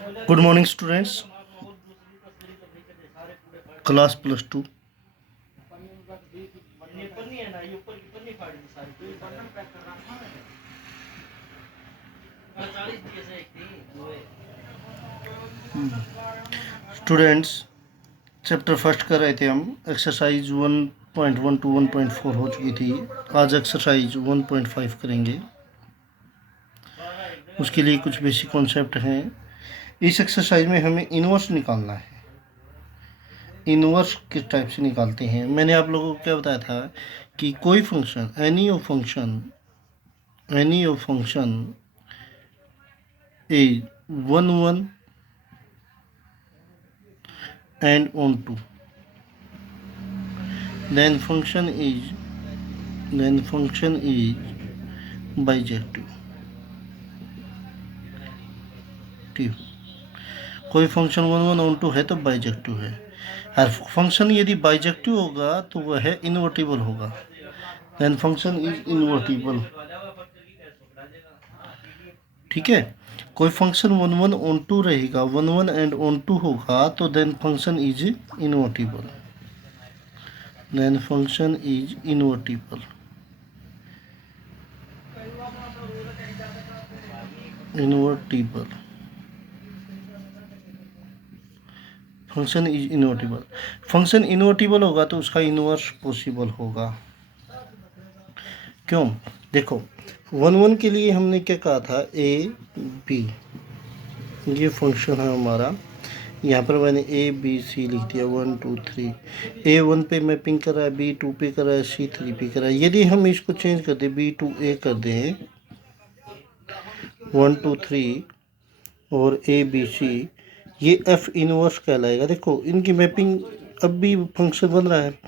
Good morning students, class +2। Students, chapter first कर रहे थे हम। एक्सरसाइज 1.1 टू 1.4 हो चुकी थी। आज एक्सरसाइज 1.5 करेंगे। उसके लिए कुछ बेसिक कॉन्सेप्ट हैं। इस एक्सरसाइज में हमें इन्वर्स निकालना है। इन्वर्स किस टाइप से निकालते हैं, मैंने आप लोगों को क्या बताया था कि कोई function any of function is 1 1 and on 2, then function is bijective। कोई फंक्शन 1 1 ऑन 2 है तो बाइजेक्टिव है, और फंक्शन यदि बाइजेक्टिव होगा तो वह है इन्वर्टिबल होगा। Then function is invertible. ठीक है, कोई फंक्शन 1 1 ऑन 2 रहेगा, 1 1 एंड ऑन 2 होगा तो then function is invertible. Then function is invertible. Function is invertible. Function invertible होगा तो उसका इन्वर्स पॉसिबल होगा। क्यों? देखो, 1 1 के लिए हमने क्या कहा था, ए बी, ये फंक्शन है हमारा। यहाँ पर मैंने ए बी सी लिख दिया, 1 2 3। A1 पे मैपिंग कर रहा है, B2 पे कर रहा है, C3 पे कर रहा है। यदि हम इसको चेंज कर दें, B2A कर दें, 1 2 3 और ABC, ये F इनवर्स कहलाएगा। देखो, इनकी मैपिंग अब भी फंक्शन बन रहा है।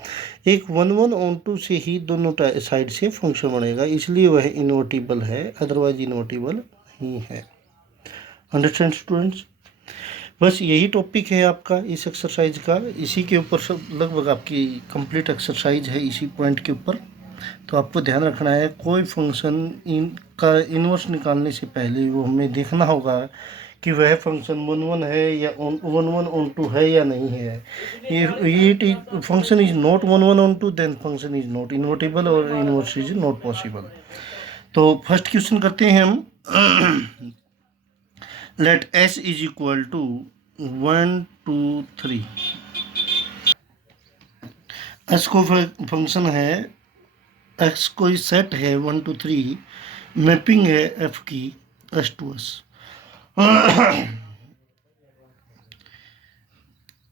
एक 1 1 ऑन 2 से ही दोनों साइड से फंक्शन बनेगा, इसलिए वह इन्वर्टिबल है, अदरवाइज इन्वर्टिबल नहीं है। Understand students? बस यही टॉपिक है आपका इस एक्सरसाइज का। इसी के ऊपर सब लगभग आपकी कंप्लीट एक्सरसाइज है, इसी पॉइंट के ऊपर। तो आपको ध्यान रखना है, कोई फंक्शन का इन्वर्स निकालने से पहले वो हमें देखना होगा कि वह फंक्शन 1 1 है या 1 1 ऑन 2 है या नहीं है। ये function is not 1 1 on 2, then function is not invertible और इन्वर्स इज नॉट पॉसिबल। तो फर्स्ट क्वेश्चन करते हैं हम। Let s is equal to 1 2 3। s को फंक्शन है, x कोई सेट है 1 2 3, मैपिंग है f की s टू s।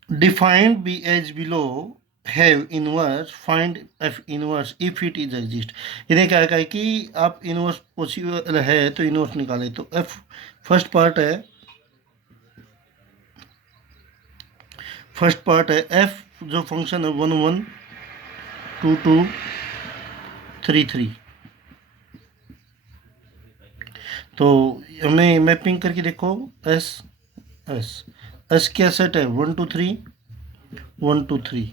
Defined be as below, have inverse, find F inverse if it is exist. इन्हें क्या है कि आप इनवर्स पॉसिबल है तो इनवर्स निकालें। तो एफ फर्स्ट पार्ट है एफ जो फंक्शन है 1 1 2 2 3 3। तो हमें मैपिंग करके देखो, एस एस एस क्या सेट है, 1 2 3 1 2 3।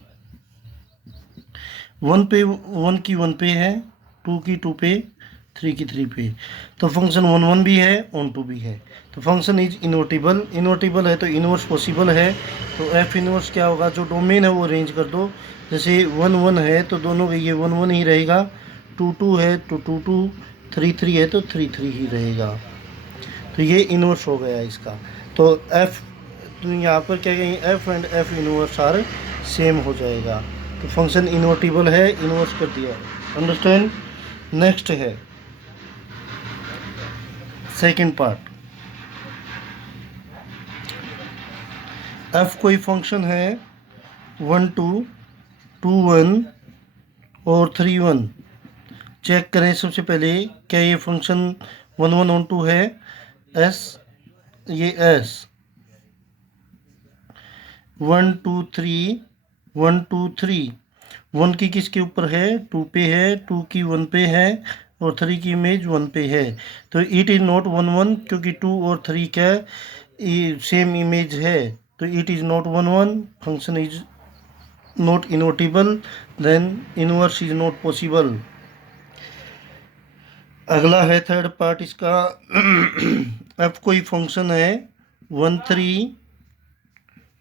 1 पे 1 की 1 पे है, 2 की 2 पे, 3 की 3 पे। तो फंक्शन 1 1 भी है, ऑन 2 भी है। तो फंक्शन इज इन्वर्टिबल है तो इन्वर्स पॉसिबल है। तो एफ इन्वर्स क्या होगा, जो डोमेन है वो अरेंज कर दो। जैसे 1 1 है तो दोनों ये 1 1 ही रहेगा, 2 2 है तो 2 2, 3 3 है तो 3 3 ही रहेगा। तो ये इन्वर्स हो गया इसका। तो एफ, तो यहाँ पर क्या कहेंगे, F and F inverse are same हो जाएगा। तो फंक्शन इन्वर्टिबल है, इन्वर्स कर दिया। अंडरस्टैंड? नेक्स्ट है सेकंड पार्ट। एफ कोई फंक्शन है 1 2 2 1 और 3 1। चेक करें सबसे पहले, क्या ये फंक्शन 1 1 ऑन 2 है, एस, ये एस 1 2 3 1 2 3। 1 की किसके ऊपर है, 2 पे है, 2 की 1 पे है और 3 की इमेज 1 पे है। तो इट इज़ नॉट 1 1, क्योंकि 2 और 3 क्या सेम इमेज है। तो it is not 1 1, function is not invertible, then inverse is not possible. अगला है थर्ड पार्ट इसका। एफ कोई फंक्शन है 1 3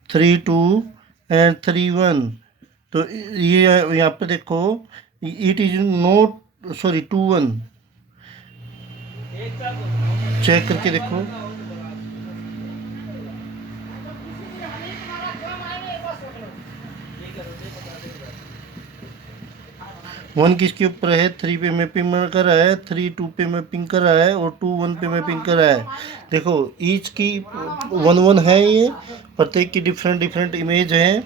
3 2 एंड 3 1। तो ये यहाँ पे देखो, it is not, sorry 2 1, check करके देखो। वन किसके ऊपर है, 3 पे मैपिंग कर रहा है, 3 2 पे मैपिंग कर रहा है, और 2 1 पे मैपिंग कर रहा है। देखो ईच की 1 1 है, ये प्रत्येक की डिफरेंट डिफरेंट इमेज है,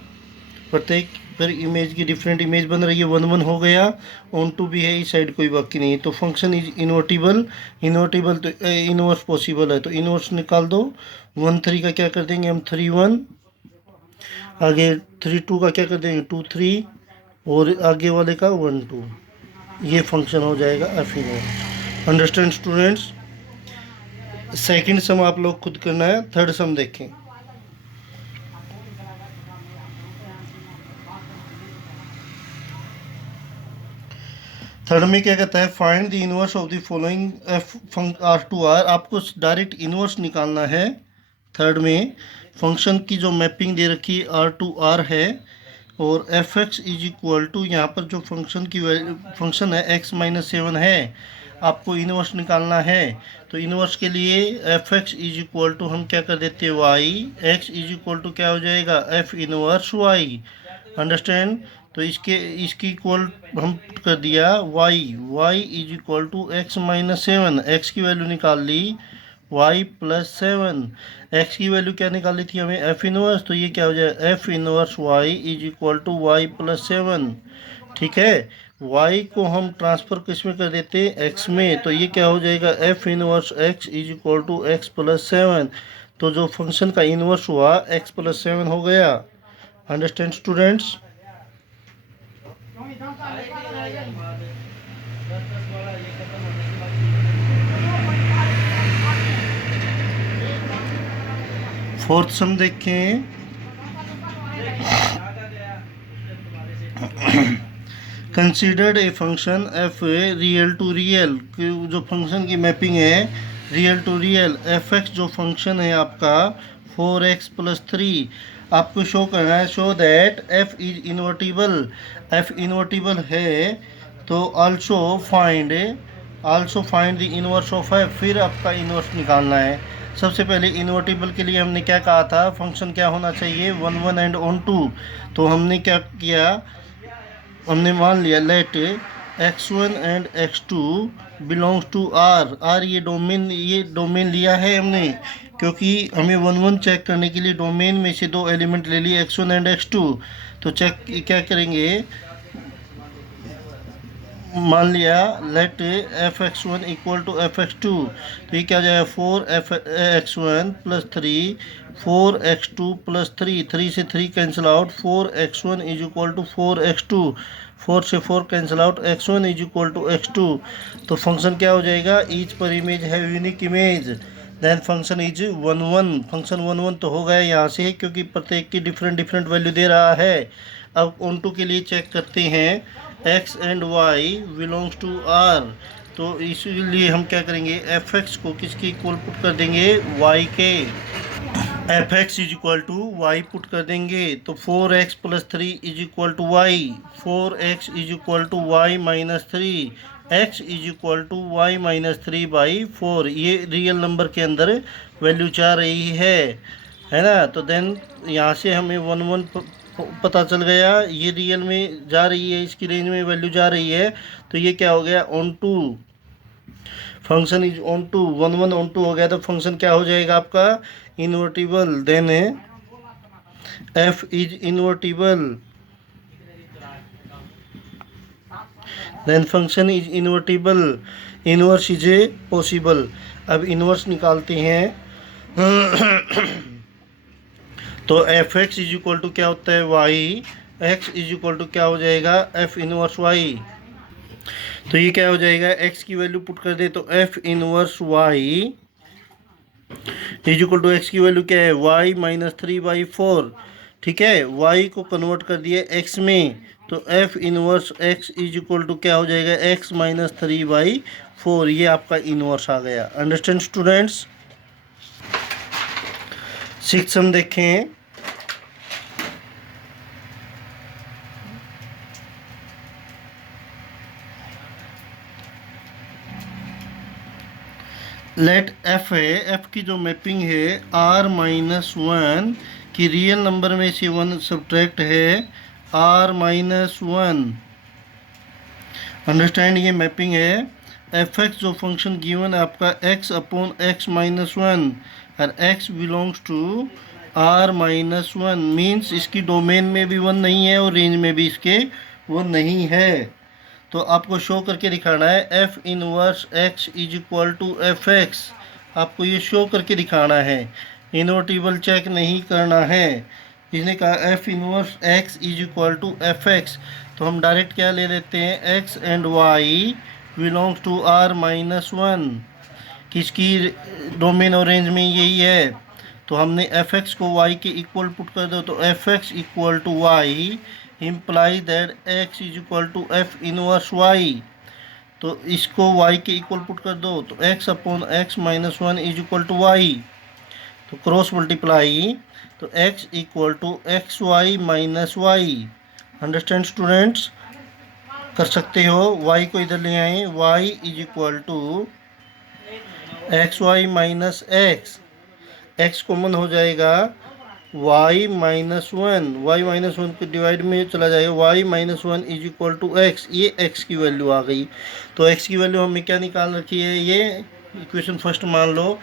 प्रत्येक पर इमेज की डिफरेंट इमेज बन रही है। 1 1 हो गया, ऑन टू भी है, इस साइड कोई बाकी नहीं है। तो फंक्शन इज इन्वर्टिबल, इन्वर्टिबल तो इनवर्स पॉसिबल है, तो इनवर्स निकाल दो। 1 3 का क्या कर देंगे हम, 3 1, आगे 3 2 का क्या कर देंगे, 2 3, और आगे वाले का 1 2। ये फंक्शन हो जाएगा F inverse. Understand students? Second सम आप लोग खुद करना है, थर्ड सम देखें। थर्ड में क्या कहता है, find the inverse of the following F R to R. आपको डायरेक्ट इनवर्स निकालना है। थर्ड में फंक्शन की जो मैपिंग दे रखी है आर टू आर है, और F x is equal to, यहाँ पर जो फंक्शन है एक्स माइनस 7 है, आपको इनवर्स निकालना है। तो इनवर्स के लिए F x is equal to हम क्या कर देते हैं, Y, x is equal to क्या हो जाएगा, एफ इनवर्स वाई। अंडरस्टैंड? तो इसकी इक्वल हम कर दिया Y is equal to X minus 7, X की वैल्यू निकाल ली y प्लस 7, एक्स की वैल्यू क्या निकाली थी हमें, एफ इनवर्स, तो ये क्या हो जाएगा, F inverse y is equal to Y plus 7। ठीक है, y को हम ट्रांसफ़र किस में कर देते हैं, x में, तो ये क्या हो जाएगा, F inverse x is equal to X plus 7। तो जो फंक्शन का इनवर्स हुआ x प्लस 7 हो गया। Understand students? फोर्थ सम देखें। Considered a function F real to real, जो फंक्शन की मैपिंग है real to real, F x जो फंक्शन है आपका 4x प्लस 3, आपको शो करना है, show that F is invertible. F invertible है तो also find the inverse of F, फिर आपका इनवर्स निकालना है। सबसे पहले इन्वर्टिबल के लिए हमने क्या कहा था, फंक्शन क्या होना चाहिए, 1 1 एंड ऑन टू। तो हमने क्या किया, हमने मान लिया let x1 and x2 belongs to r। ये डोमेन लिया है हमने, क्योंकि हमें 1 1 चेक करने के लिए डोमेन में से दो एलिमेंट ले लिए, x1 एंड x2। तो चेक क्या करेंगे, मान लिया let F X one equal to F X two, तो ये क्या हो जाएगा, 4 F X one plus 3, 4 X two plus 3, 3 से 3 cancel out, 4 X one is equal to 4 X two, 4 से 4 cancel out, X one is equal to X two. तो function क्या हो जाएगा, ईच पर इमेज है unique image, then function is 1 1। Function 1 1 तो हो गया यहाँ से, क्योंकि प्रत्येक की डिफरेंट वैल्यू दे रहा है। अब ऑन टू के लिए चेक करते हैं, x and y belongs to r, तो इसीलिए हम क्या करेंगे, एफ एक्स को किसके इक्वल पुट कर देंगे, y के। F x is equal to Y put कर देंगे, तो 4x plus 3 is equal to Y, 4x is equal to Y minus 3, x is equal to Y minus 3/4। ये रियल नंबर के अंदर वैल्यू जा रही है ना। तो देन यहाँ से हमें 1 1 पता चल गया, ये रियल में जा रही है, इसकी रेंज में वैल्यू जा रही है, तो ये क्या हो गया, onto, function is onto, 1 1 onto हो गया, तो फंक्शन क्या हो जाएगा आपका, invertible. Then f is invertible, then function is invertible, inverse is a possible. अब इनवर्स निकालते हैं तो f x is equal to क्या होता है, y, x is equal to क्या हो जाएगा, एफ इनवर्स वाई। तो ये क्या हो जाएगा, एक्स की वैल्यू पुट कर दे तो f inverse y is equal to x की वैल्यू क्या है, वाई माइनस 3/4। ठीक है, वाई को कन्वर्ट कर दिया एक्स में, तो f inverse x is equal to क्या हो जाएगा, एक्स माइनस 3/4। ये आपका इनवर्स आ गया। Understand students? सिक्स सम देखें। लेट एफ है, एफ की जो मैपिंग है r-1 की रियल नंबर में से 1 सब्ट्रैक्ट है r-1। अंडरस्टैंड, ये मैपिंग है। एफ एक्स जो फंक्शन गिवन है आपका x अपॉन x-1 और x belongs to r-1 means इसकी डोमेन में भी 1 नहीं है और रेंज में भी इसके 1 नहीं है। तो आपको शो करके दिखाना है f inverse x is equal to F x. आपको ये शो करके दिखाना है, इन्वर्टिबल चेक नहीं करना है। इसने कहा f inverse x is equal to F x, तो हम डायरेक्ट क्या ले लेते हैं, x and y belongs to r-1। किसकी डोमेन और रेंज में यही है, तो हमने एफ एक्स को वाई के इक्वल पुट कर दो, तो f x equal to y imply that x is equal to f inverse y। तो इसको y के इक्वल पुट कर दो, तो x upon x-1 is equal to y। तो क्रॉस मल्टीप्लाई, तो x equal to x y minus y. Understand students, कर सकते हो। y को इधर ले आए, y is equal to x y minus x, x common हो जाएगा y-1, y-1 के डिवाइड में चला जाएगा, y-1 is equal to x. ये x की वैल्यू आ गई। तो x की वैल्यू हमने क्या निकाल रखी है, ये इक्वेशन फर्स्ट मान लो।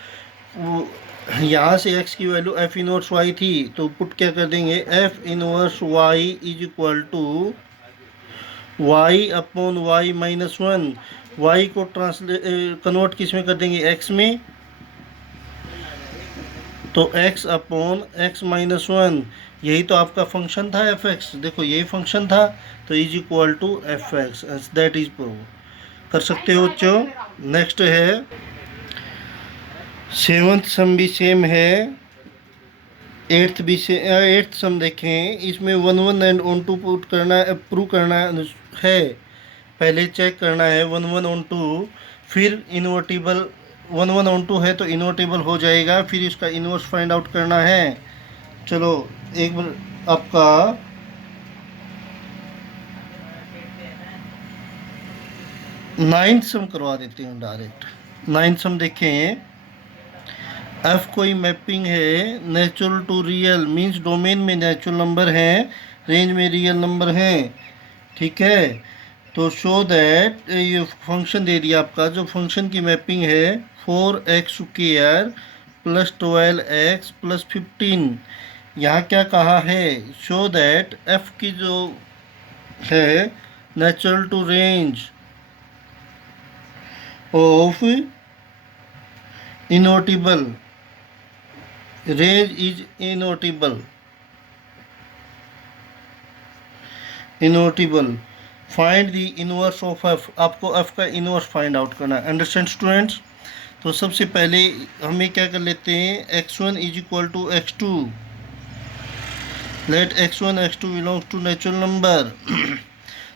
यहाँ से x की वैल्यू f इनवर्स y थी, तो पुट क्या कर देंगे, f inverse y is equal to y upon y-1। y को कन्वर्ट किस में कर देंगे, x में, तो x अपॉन x-1। यही तो आपका फंक्शन था एफ एक्स, देखो यही फंक्शन था, तो is equal to F x, that is prove. कर सकते हो बच्चों। नेक्स्ट है सेवंथ सम भी सेम है, एट्थ भी से एट्थ सम देखें। इसमें 1 1 एंड ऑन टू पुट करना है, प्रूव करना है। पहले चेक करना है 1 1 ऑन टू, फिर इन्वर्टिबल 1 1 ऑन टू है तो इन्वर्टिबल हो जाएगा, फिर इसका इन्वर्स फाइंड आउट करना है। चलो एक बार आपका नाइन्थ सम करवा देते हैं डायरेक्ट। नाइन्थ सम देखें, एफ कोई मैपिंग है natural to real, means domain में नेचुरल नंबर हैं, रेंज में रियल नंबर हैं, ठीक है। तो शो दैट, ये फंक्शन दे दिया आपका, जो फंक्शन की मैपिंग है 4x² प्लस 12x प्लस 15। यहाँ क्या कहा है, शो दैट f की जो है natural to range of invertible, range is invertible. Find the inverse of f, आपको f का इनवर्स फाइंड आउट करना है। Understand students. तो सबसे पहले हमें क्या कर लेते हैं, x1 is equal to x2, let x1 x2 belongs to natural number.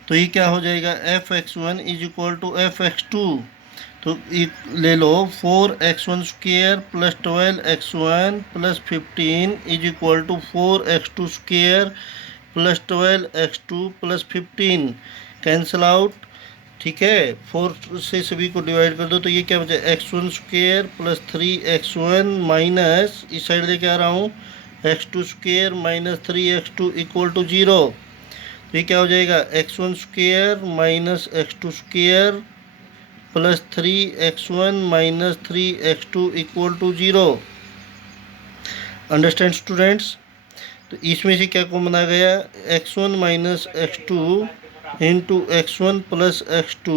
तो ये क्या हो जाएगा, f(x1) is equal to f(x2), तो ले लो 4x1² plus 12x1 plus 15 is equal to 4x2² plus 12x2 plus 15, cancel out, ठीक है। 4 से सभी को डिवाइड कर दो, तो ये क्या बचा, x1² प्लस 3x1 माइनस, इस साइड लेके आ रहा हूँ, x2² minus 3x2 equal to 0। तो ये क्या हो जाएगा, x1² minus x2² plus 3x1 minus 3x2 equal to 0। Understand students. तो इसमें से क्या कॉमन आ गया, x1 minus x2 into x1 plus x2,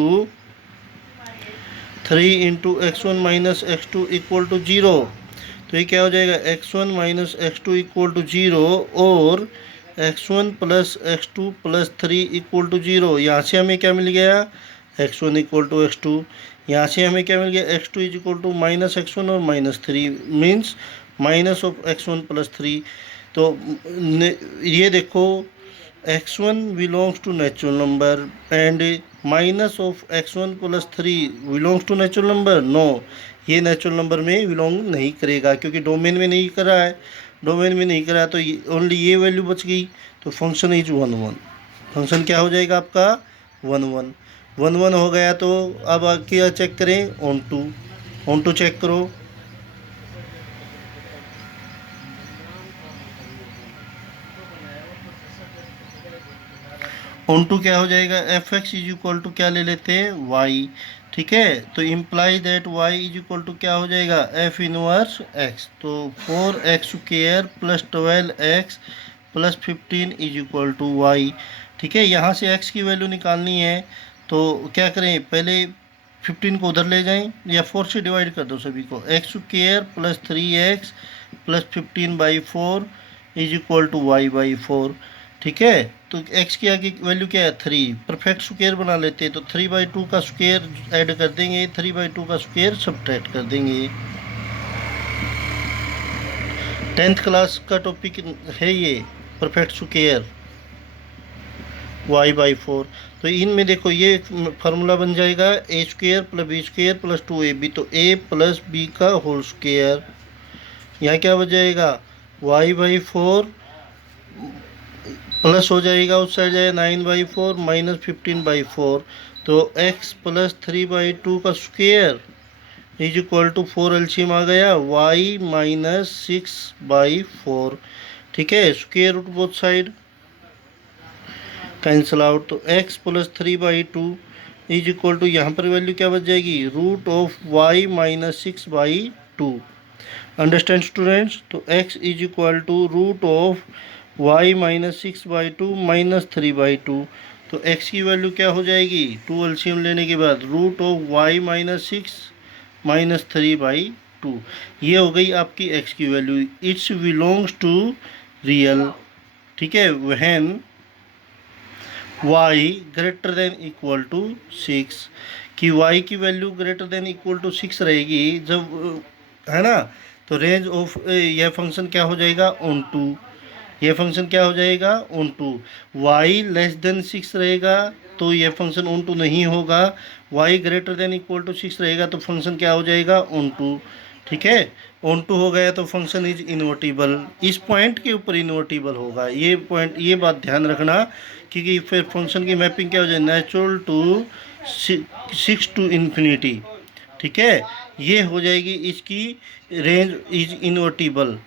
3 into x1 minus x2 equal to 0। तो ये क्या हो जाएगा, x1 minus x2 equal to 0 और x1 plus x2 plus 3 equal to 0। यहाँ से हमें क्या मिल गया, x1 इक्वल टू x2, यहाँ से हमें क्या मिल गया, x2 is equal to minus x1 और minus 3, means minus of x1 plus 3। तो ये देखो x1 belongs to natural number and minus of x1 plus 3 belongs to natural number, no, ये नेचुरल नंबर में बिलोंग नहीं करेगा क्योंकि डोमेन में नहीं कर रहा है। डोमेन में नहीं कराया तो ओनली ये वैल्यू बच गई, तो फंक्शन इज 1 1। फंक्शन क्या हो जाएगा आपका 1 1। 1 1 हो गया तो अब क्या चेक करें, ऑन टू चेक करो। ऑन टू क्या हो जाएगा, f x is equal to क्या ले लेते हैं, वाई। ठीक है, तो imply that y is equal to क्या हो जाएगा, एफ इनवर्स एक्स। तो 4x² plus 12x plus 15 is equal to y. ठीक है, यहाँ से x की वैल्यू निकालनी है तो क्या करें, पहले 15 को उधर ले जाएं या 4 से डिवाइड कर दो सभी को। x² plus 3x plus 15/4 is equal to y/4। ठीक है, तो x की आगे वैल्यू क्या है, 3। परफेक्ट स्क्वायर बना लेते हैं, तो 3/2 का स्क्वायर ऐड कर देंगे, 3/2 का स्क्वायर सब्ट्रैक्ट कर देंगे। 10th क्लास का टॉपिक है ये, परफेक्ट स्क्वायर y/4। तो इनमें देखो ये फार्मूला बन जाएगा a² plus b² plus 2ab, तो a प्लस b का होल स्क्वायर। यहाँ क्या बच जाएगा, y/4 प्लस हो जाएगा, उस साइड जाएगा 9/4 माइनस 15/4, तो x प्लस 3/2 का square is equal to 4 LCM आ गया, y माइनस 6/4। ठीक है, square root both side cancel out, तो x plus 3/2 is equal to, यहाँ पर वैल्यू क्या बच जाएगी, root of y minus 6/2। Understand students, तो x is equal to root of y minus 6/2 minus 3/2। तो x की वैल्यू क्या हो जाएगी, 2 एलसीएम लेने के बाद root of y minus 6 minus 3/2। ये हो गई आपकी x की value. It's belongs to real. ठीक है, when y greater than equal to 6, कि y की value greater than equal to 6 रहेगी जब, है ना, तो रेंज ऑफ यह फंक्शन क्या हो जाएगा, ऑन टू। यह फंक्शन क्या हो जाएगा, onto. y less than 6 रहेगा तो यह फंक्शन ऑन टू नहीं होगा, y greater than equal to 6 रहेगा तो फंक्शन क्या हो जाएगा, ऑन टू। ठीक है, ऑन टू हो गया तो फंक्शन इज इन्वर्टिबल, इस पॉइंट के ऊपर इन्वर्टिबल होगा। ये पॉइंट, ये बात ध्यान रखना, क्योंकि फिर फंक्शन की मैपिंग क्या हो जाए, नेचुरल टू 6 टू इन्फिनिटी। ठीक है, ये हो जाएगी इसकी रेंज इज इन्वर्टिबल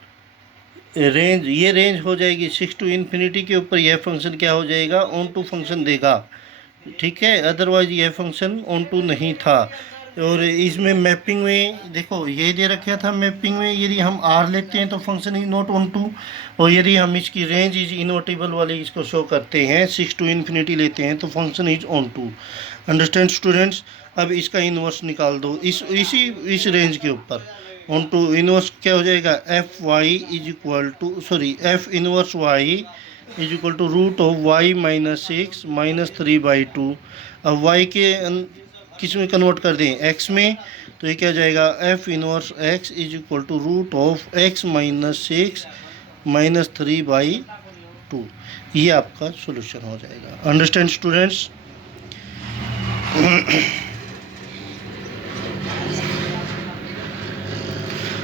रेंज, ये रेंज हो जाएगी 6 टू इन्फिनिटी के ऊपर, यह फंक्शन क्या हो जाएगा, ऑन टू फंक्शन देगा। ठीक है, अदरवाइज यह फंक्शन ऑन टू नहीं था। और इसमें मैपिंग में देखो ये दे रखा था, मैपिंग में यदि हम आर लेते हैं तो function is not onto, और यदि हम इसकी रेंज इज इनवर्टिबल वाली इसको शो करते हैं, 6 टू इन्फिनिटी लेते हैं तो function is onto. Understand students, अब इसका इन्वर्स निकाल दो इस रेंज के ऊपर। ऑन टू इनवर्स क्या हो जाएगा, f y is equal to, sorry, f inverse y is equal to root of y minus 6 minus 3/2। अब वाई के किस में कन्वर्ट कर दें, एक्स में, तो ये क्या जाएगा, F inverse x is equal to root of x minus 6 minus 3/2। ये आपका सोल्यूशन हो जाएगा। Understand students.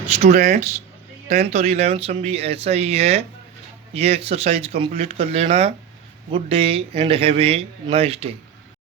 स्टूडेंट्स 10th और 11th सम भी ऐसा ही है। ये एक्सरसाइज कंप्लीट कर लेना। Good day and have a nice day.